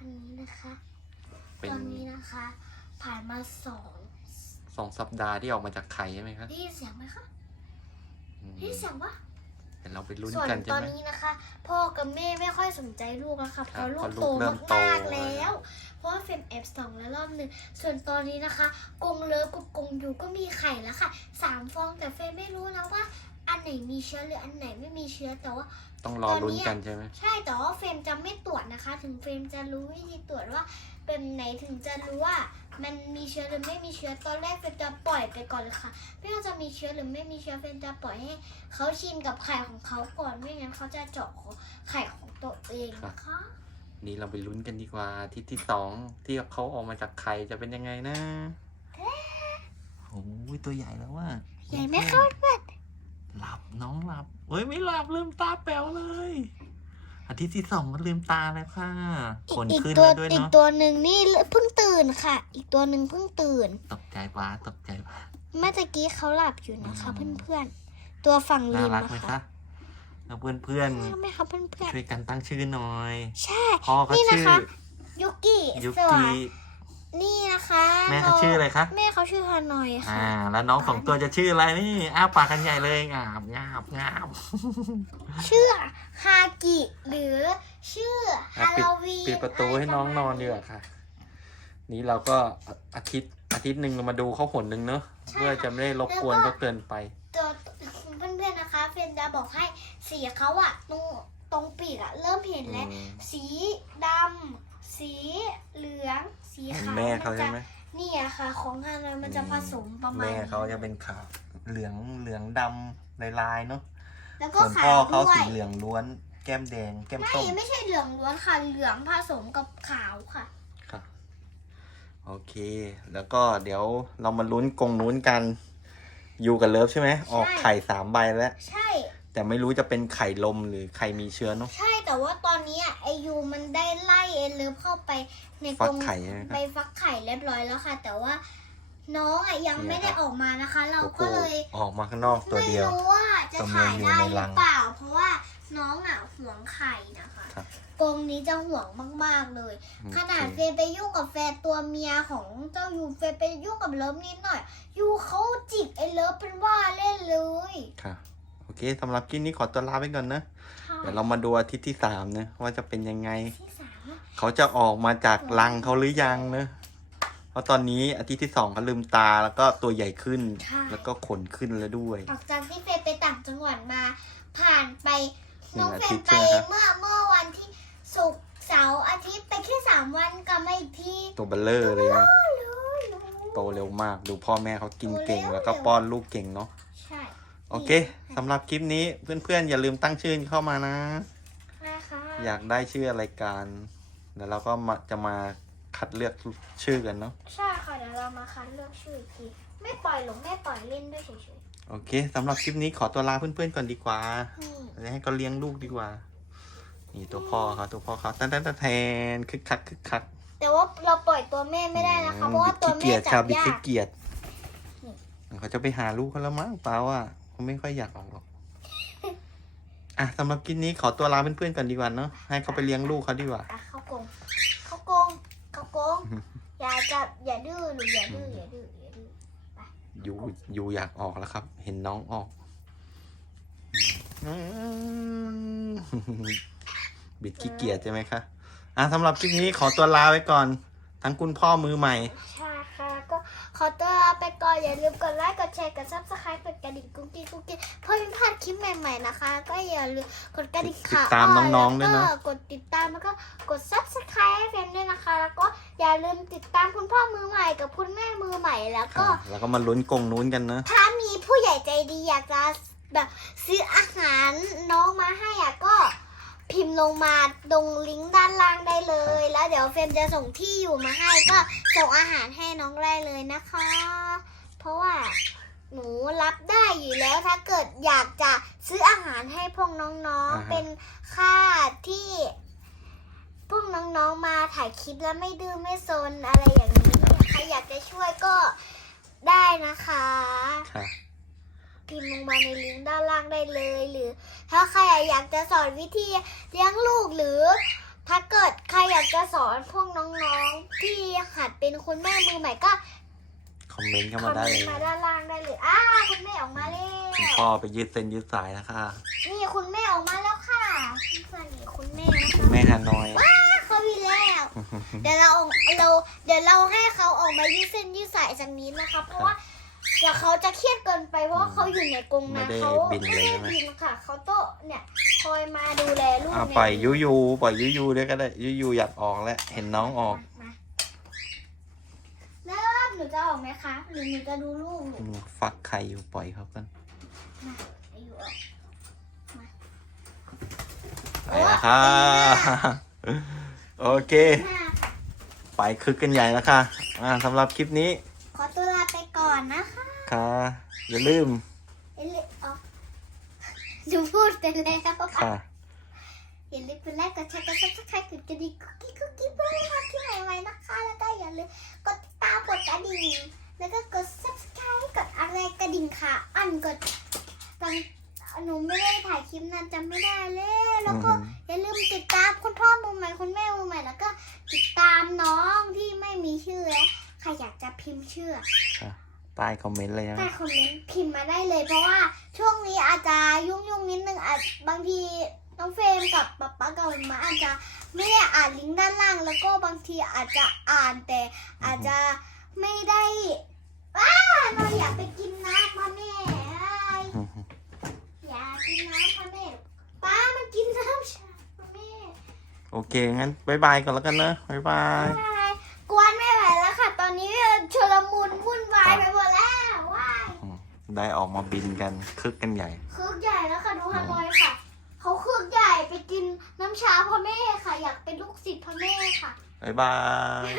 อันนี้นะคะเป็นตอนนี้นะคะ ผ่านมาสองสองสัปดาห์ที่ออกมาจากไข่ใช่ไหมครับได้ยินเสียงไหมคะอืมได้ยินเสียงปะเดี๋ยวเราไปลุ้นส่วนกันใช่ตอนไหม นี้นะคะ พ่อกับแม่ไม่ค่อยสนใจลูกแล้วค่ะเพครับราะลูกเพราะลูโตกเริ่มโต มากๆแล้ว เพราะว่าเฟรมแอบสองแล้วรอบหนึ่งส่วนตอนนี้นะคะ กงเลิฟกับกงยูก็มีไข่แล้วค่ะสามฟองแต่เฟรมไม่รู้นะว่า อันไหนมีเชื้อหรืออันไหนไม่มีเชื้อแต่ว่า ต้องรอลุ้นกันใช่ไหมใช่แต่ว่าเฟรมจะไม่ตรวจนะคะ ถึงเฟรมจะรู้วิธีตรวจว่าเป็นไหนถึงจะรู้ว่า มันมีเชื้อหรือไม่มีเชื้อตอนแรกเฟรมจะปล่อยไปก่อนเลยค่ะไม่ว่าจะมีเชื้อหรือไม่มีเชื้อเฟรมจะปล่อยให้เขาชินกับไข่ของเขาก่อนไม่งั้นเขาจะเจาะของไข่ของตัวเองนะคะนี่เราไปลุ้นกันดีกว่าอาทิตย์ที่สองที่เขาออกมาจากไข่จะเป็นยังไงนะโอ้ยตัวใหญ่แล้วว่าใหญ่ไหมคะหลับน้องหลั บเฮ้ยไม่หลับลืมตาแป๋วเลย อาทิตย์ที่สองก็ลืมตาแล้วค่ะขนอีกขึ้นตัวแล้วด้วยอีกเนาะตัวหนึ่งนี่เพิ่งตื่นค่ะ อีกตัวหนึ่งเพิ่งตื่น ตกใจป้าตกใจป้า เมื่อตะกี้เขาหลับอยู่นะคะอืม เพื่อนๆ ตัวฝั่งน่าริมรักนะไหมคะคะแล้วเพื่อนเพื่อนน่ารักไหมคะเพื่อนๆช่วยกันตั้งชื่อหน่อย ๆใช่ พ่อเขานี่นะชื่อคะ ยุกิยุสวัสกิดีนี่นะคะ แม่เขาชื่ออะไรคะแม่เขาชื่อฮานอยอ่าค่ะแล้วน้องสองตัวจะชื่ออะไรนี่อ้าปากกันใหญ่เลยงาบงาบงาบชื่อฮากิหรือชื่อฮาอะปิดโลวีนปิดประตูให้น้องนอนดีกว่าค่ะ นี้เราก็อาทิตย์อาทิตย์หนึ่งเรามาดูเขาหนหนึ่งเนอะเพื่อจะไม่ได้รบกวนเขาเกินไปตัวเพื่อนๆนะคะเฟรนจะบอกให้สีเขาอะตรงตรงปีกอะเริ่มเห็นแล้วอืมสีดำสีเหลือง สีขาวแม่เขาใช่ไหม นจะนี่อะค่ะของฮานอยมันจะผสมประมาณแม่นี้เขาจะเป็นขาวเหลืองเหลืองดำลายลายๆเนาะแล้วก็ส่วนขาพ่อวเขาด้วสียเหลืองล้วนแก้มแดง แก้มไม่ส้มไม่ใช่เหลืองล้วนค่ะ เหลืองผสมกับขาวค่ะ ค่ะโอเค แล้วก็เดี๋ยวเรามาลุ้นกรงนู้นกันอยู่กับเลิฟใช่ไหมออกไข่สามใบแล้ว ใช่ แต่ไม่รู้จะเป็นไข่ลมหรือไข่มีเชื้อเนาะใช่ แต่ว่าตอนนี้อะไอยูมันได้ไล่เอเลิฟเข้าไปในฟักกรงไข่ใช่ไหมคไปรับฟักไข่เรียบร้อยแล้วค่ะ แต่ว่าน้องอะยังเนี่ยไม่ได้ครับออกมานะคะ เราโอ้โหก็เลยออกมาข้างนอกตัวไม่เดียว รู้ว่าจะตัวเมียถ่ายอยู่ได้ในหรัรืองเปล่า เพราะว่าน้องอะห่วงไข่นะคะครับ กรงนี้จะห่วงมากๆเลย ขนาดเฟยไปยุ่งกับแฟนตัวเมียของเจ้ายูเฟยไปยุ่งกับเลิฟนิดหน่อย ยูเขาจิกไอ้เลิฟเป็นว่าเล่นเลย ค่ะ โอเคสำหรับคลิปนี้ขอตัวลาไปก่อนนะ เดี๋ยวเรามาดูอาทิตย์ที่สามนะว่าจะเป็นยังไง ที่สามอะเขาจะออกมาจากรังเขาหรือยังนะเพราะตอนนี้อาทิตย์ที่สองเขาลืมตาแล้วก็ตัวใหญ่ขึ้น ใช่ แล้วก็ขนขึ้นแล้วด้วย ออกจากที่เฟยไปต่างจังหวัดมาผ่านไปหนึ่น้องงอาเฟทิยตย์ไปใช่ไหมครับ เมื่อเมื่อวันที่ศุกร์เสาร์อาทิตย์ไปแค่สามวันกลับมาอีกทีตัวเบลเลอร์เลยนะเลยโตเร็วมาก ดูพ่อแม่เขากินเก่งแล้วก็ป้อนลูกเก่งเนาะ ใช่ โอเคสำหรับคลิปนี้เพื่อนๆ อย่าลืมตั้งชื่อเข้ามานะ นะคะอยากได้ชื่ออะไรกันเดี๋ยวเราก็มาจะมาคัดเลือกชื่อกันเนาะใช่ค่ะเดี๋ยวเรามาคัดเลือกชื่ออีกทีไม่ปล่อยหลงไม่ปล่อยเล่นด้วยเฉยโอเคสำหรับคลิปนี้ขอตัวลาเพื่อนๆก่อนดีกว่าๆนี่เดี๋ยวให้ก็เลี้ยงลูกดีกว่า นี่ตัวพ่อเขาตัวพ่อเขาแตนแตนแทนคึกคักคึกคักแต่ว่าเราปล่อยตัวแม่ไม่ได้นะคะเพราะว่าบิดตัวขี้แม่เกียจจัค่ะบบิดยาขี้กเกียจนี่เขาจะไปหาลูกเขาแล้วมั้งเปล่าอะเขา ไม่ค่อยอยากออกหรอก อะสำหรับคลิปนี้ขอตัวลาเพื่อนๆก่อนดีกว่าเนาะ ให้เขาไปเลี้ยงลูกเขาดีกว่า อะเข้ากรงเข้ากรงเข้ากรงอย่าจับอย่าดื้อหรืออย่าดื้ออย่าดื้ออย่าดื้อยูยูอยากออกแล้วครับ เห็นน้องออกอืมบิดขี้เกียจใช่ไหมคะ อะสำหรับคลิปนี้ขอตัวลาไว้ก่อน ทั้งคุณพ่อมือใหม่ ใช่ค่ะก็ขอตัวลาไป ก่อนอย่าลืมกดไลค์ กดแชร์ กดซับสไครป์กดกระดิ่งกุ๊กกิ๊กกุ๊กกิ๊กเพื่อไม่พลาดคลิปใหม่ๆนะคะ ก็อย่าลืมกดกระดิ่งขาติดตามน้องๆด้วยนะแล้วก็กดติดตามแล้วก็กดซับสไครป์ให้เฟนด้วยนะคะ แล้วก็อย่าลืมติดตามคุณพ่อมือใหม่กับคุณแม่มือใหม่แล้วก็อะแล้วก็มาลุ้นกรงนู้นกันนะ ถ้ามีผู้ใหญ่ใจดีอยากจะแบบซื้ออาหารน้องมาให้อะก็พิมพ์ลงมาตรงลิงก์ด้านล่างได้เลย แล้วเดี๋ยวเฟรมจะส่งที่อยู่มาให้ก็ส่งอาหารให้น้องได้เลยนะคะ เพราะว่าหนูรับได้อยู่แล้วถ้าเกิดอยากจะซื้ออาหารให้พวกน้องอ่าๆฮะเป็นค่าที่ พวกน้องๆมาถ่ายคลิปแล้วไม่ดื้อไม่ซนอะไรอย่างนี้ใครอยากจะช่วยก็ได้นะคะ ค่ะ พิมพ์ลงมาในลิงก์ด้านล่างได้เลย หรือ ถ้าใครอยากจะสอนวิธีเลี้ยงลูกหรือ ถ้าเกิดใครอยากจะสอนพวกเป็นคุณแม่มือใหม่ก็ค อมเมนต์คเข้าอมามได้เมนเลยต์มาด้านล่างได้เลยอ้าคุณแม่ออกมาแล้คุณว พ่อไปยืดเส้นยืดสายแล้วค่ะนี่คุณแม่ออกมาแล้วค่ะนี่ค่ะนี่คุณแม่นะคุณคะแม่ฮานอย เขามีแล้ว เดี๋ยวเราเราเดี๋ยวเราให้เขาออกมายืดเส้นยืดสายจากนี้นะคะ เพราะว่าเดี๋ยวเขาจะเครียดเกินไปเพราะว่าเขาอยู่ในกรงไม่นะได้เขาบินไม่เลยได้ใช่ไหม บินค่ะเขาโตะเนี่ยคอยมาดูแลลูกอะเนี่ยปล่อยยูยูปล่อยยูยูเดี๋ยวก็ได้ยูยูอยากออกแล้วเห็นน้องออก มาเริ่มห นูจะออกไหมคะหรือหนูจะดูลูกหนูอืมฟักไข่อยู่ปล่อยเขากันมาอายุออกไปแล้วค่ะโอเคหน้าค่ะไปคึกกันใหญ่แล้วค่ะอ่าสำหรับคลิปนี้ขอตัวลาไปก่อนนะคะค่ะอย่าลืมเอลิออกหนูพูดไปแล้วค่ะ อย่าลืมกดไลค์กดแชร์กดซับส คุณแม่มือใหม่แล้วก็ติดตามน้องที่ไม่มีชื่อและใครอยากจะพิมพ์ชื่อใต้คอมเมนต์เลยนะใต้คอมเมนต์พิมพ์มาได้เลย เพราะว่าช่วงนี้อาจจะยุ่งยุ่งๆนิดนึงอาจบางทีน้องเฟรมกับป๊าป๊ากับมาอาจจะไม่ได้อ่านลิงก์ด้านล่าง แล้วก็บางทีอาจจะอ่านแต่อาจจะไม่ได้ว้าเราอยากไปกินน้ำพ่อแม่อ้าย อือหือ อยากกินน้ำพ่อแม่ป้ามันกินน้ำชาพ่อแม่ โอเค งั้นบายบายก่อนแล้วกันนะบายบายว้าย กวนไม่ไหวแล้วค่ะ ตอนนี้ชลมุนวุ่นวายไปหมดแล้วว้ายอืมได้ออกมาบินกันคึกกันใหญ่ คึกใหญ่แล้วค่ะดูฮานอยค่ะ เขาคึกใหญ่ไปกินน้ำชาพ่อแม่ค่ะ อยากเป็นลูกศิษย์พ่อแม่ค่ะบายบาย